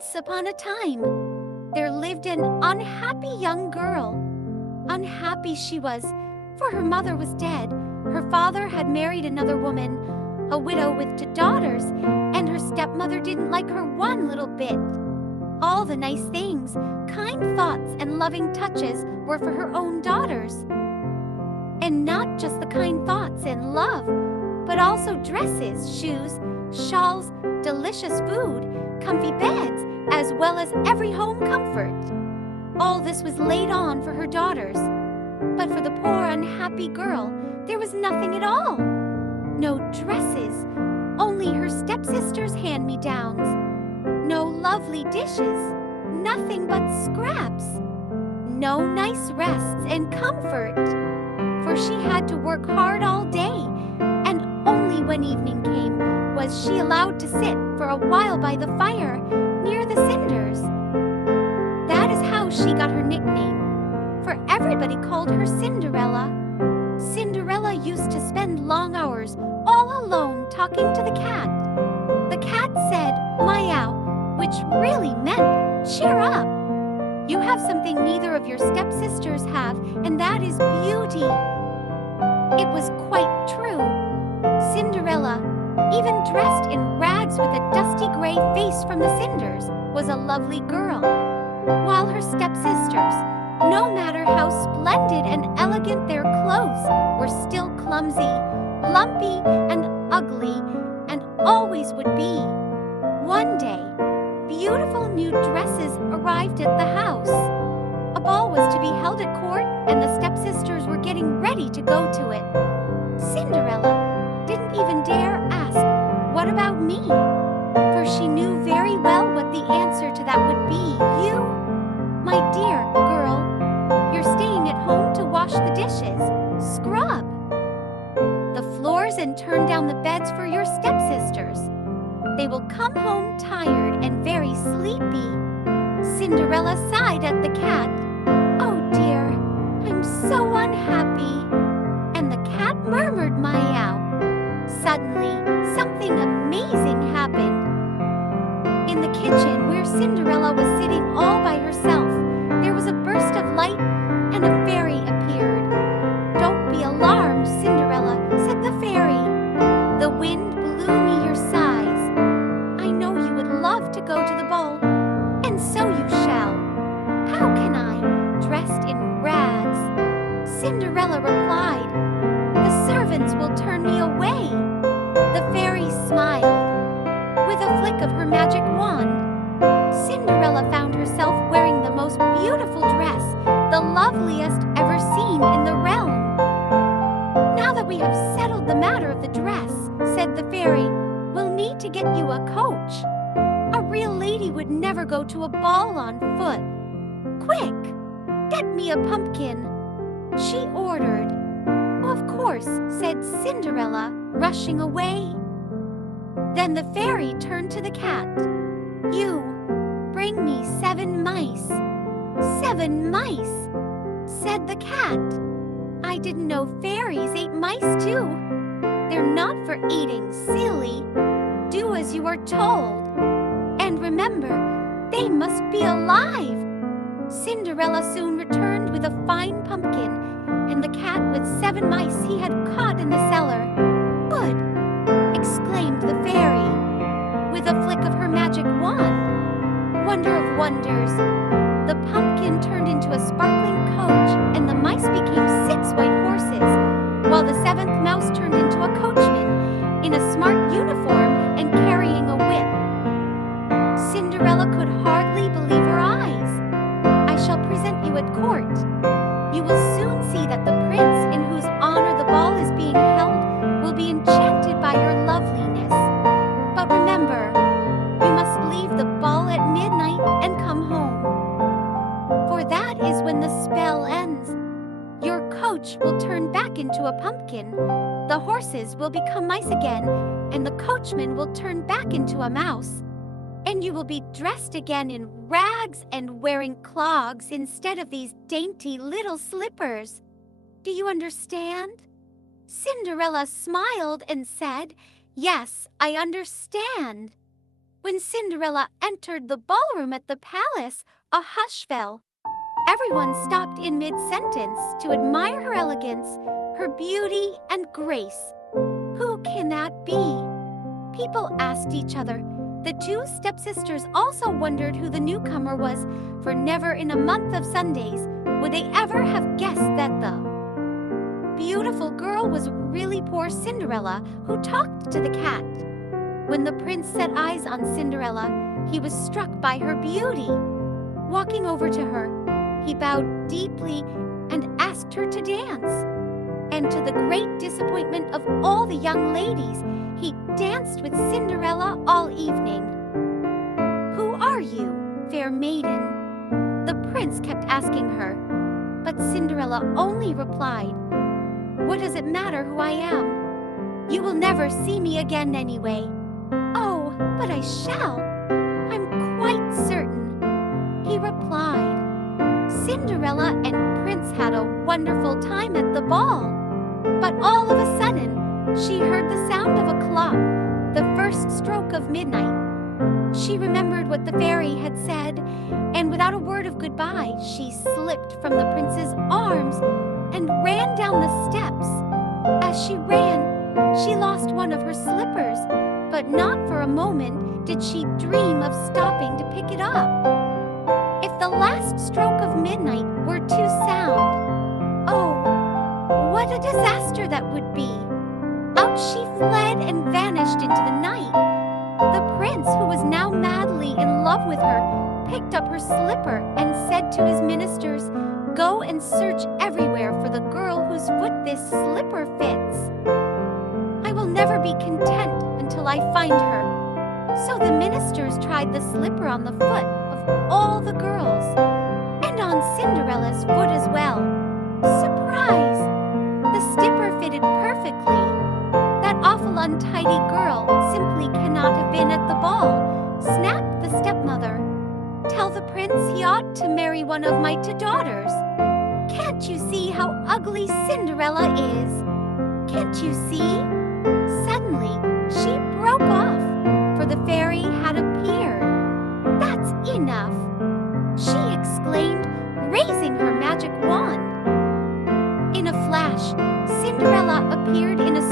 Once upon a time, there lived an unhappy young girl. Unhappy she was, for her mother was dead. Her father had married another woman, a widow with 2 daughters, and her stepmother didn't like her one little bit. All the nice things, kind thoughts, and loving touches were for her own daughters. And not just the kind thoughts and love, but also dresses, shoes, shawls, delicious food, comfy beds, as well as every home comfort. All this was laid on for her daughters. But for the poor unhappy girl, there was nothing at all. No dresses, only her stepsisters' hand-me-downs. No lovely dishes, nothing but scraps. No nice rests and comfort, for she had to work hard all day, and only when evening came was she allowed to sit for a while by the fire near the cinders. That is how she got her nickname, for everybody called her Cinderella. Cinderella used to spend long hours all alone talking to the cat. The cat said, "Meow," which really meant, "Cheer up. You have something neither of your stepsisters have, and that is beauty." It was quite true. Cinderella, even dressed in rags with a dusty gray face from the cinders, was a lovely girl, while her stepsisters, no matter how splendid and elegant their clothes, were still clumsy, lumpy, and ugly, and always would be. One day, beautiful new dresses arrived at the house. A ball was to be held at court, and the stepsisters were getting ready to go to it. Cinderella didn't even dare ask, "What about me?" For she knew very well what the answer to that would be. "You, my dear girl, you're staying at home to wash the dishes, scrub the floors, and turn down the beds for your stepsisters. They will come home tired and very sleepy." Cinderella sighed at the cat. "Oh dear, I'm so unhappy." And the cat murmured, "Meow." Suddenly, something amazing happened. In the kitchen, where Cinderella was sitting all by herself, there was a burst of light, and a fairy appeared. "Don't be alarmed, Cinderella," said the fairy. "The wind blew me your sighs. I know you would love to go to the ball, and so you shall." "How can I, dressed in rags?" Cinderella replied. "The servants will turn me away." The fairy smiled. With a flick of her magic wand, Cinderella found herself wearing the most beautiful dress, the loveliest ever seen in the realm. "Now that we have settled the matter of the dress," said the fairy, "we'll need to get you a coach. A real lady would never go to a ball on foot. Quick, get me a pumpkin," she ordered. "Of course," said Cinderella, rushing away. Then the fairy turned to the cat. "You, bring me 7 mice. 7 mice," said the cat. "I didn't know fairies ate mice too." "They're not for eating, silly. Do as you are told. And remember, they must be alive." Cinderella soon returned with a fine pumpkin, and the cat with 7 mice he had caught in the cellar. "Good!" exclaimed the fairy, with a flick of her magic wand. Wonder of wonders! The pumpkin turned into a sparkling coach, and the mice became 6 white horses, while the 7th mouse turned into a coachman in a smart uniform and carrying a whip. Cinderella could hardly believe her eyes. "I shall present you at court. You will soon see that the prince in whose honor the ball is being held will be enchanted by your loveliness. But remember, you must leave the ball at midnight and come home, for that is when the spell ends. Your coach will turn back into a pumpkin, the horses will become mice again, and the coachman will turn back into a mouse. And you will be dressed again in rags and wearing clogs instead of these dainty little slippers. Do you understand?" Cinderella smiled and said, "Yes, I understand." When Cinderella entered the ballroom at the palace, a hush fell. Everyone stopped in mid-sentence to admire her elegance, her beauty and grace. Who can that be? People asked each other. The two stepsisters also wondered who the newcomer was, for never in a month of Sundays would they ever have guessed that the beautiful girl was really poor Cinderella, who talked to the cat. When the prince set eyes on Cinderella, he was struck by her beauty. Walking over to her, he bowed deeply and asked her to dance. And to the great disappointment of all the young ladies, he danced with Cinderella all evening. "Who are you, fair maiden?" the prince kept asking her, but Cinderella only replied, "What does it matter who I am? You will never see me again anyway." "Oh, but I shall, I'm quite certain," he replied. Cinderella and Prince had a wonderful time at the ball. But all of a sudden, she heard the sound of a clock, the first stroke of midnight. She remembered what the fairy had said, and without a word of goodbye, she slipped from the prince's arms and ran down the steps. As she ran, she lost one of her slippers, but not for a moment did she dream of stopping to pick it up. If the last stroke of midnight were to sound, oh, what a disaster that would be! Out she fled and vanished into the night. The prince, who was now madly in love with her, picked up her slipper and said to his ministers, "Go and search everywhere for the girl whose foot this slipper fits. I will never be content until I find her." So the ministers tried the slipper on the foot of all the girls, and on Cinderella's foot as well. Surprise! The slipper fitted perfectly. "That awful untidy girl simply cannot have been at the ball," snapped the stepmother. "Tell the prince he ought to marry one of my two daughters. Can't you see how ugly Cinderella is? Can't you see?" Suddenly, she broke off, for the fairy had appeared. "That's enough!" she exclaimed, raising her magic wand. In a flash, Cinderella appeared in a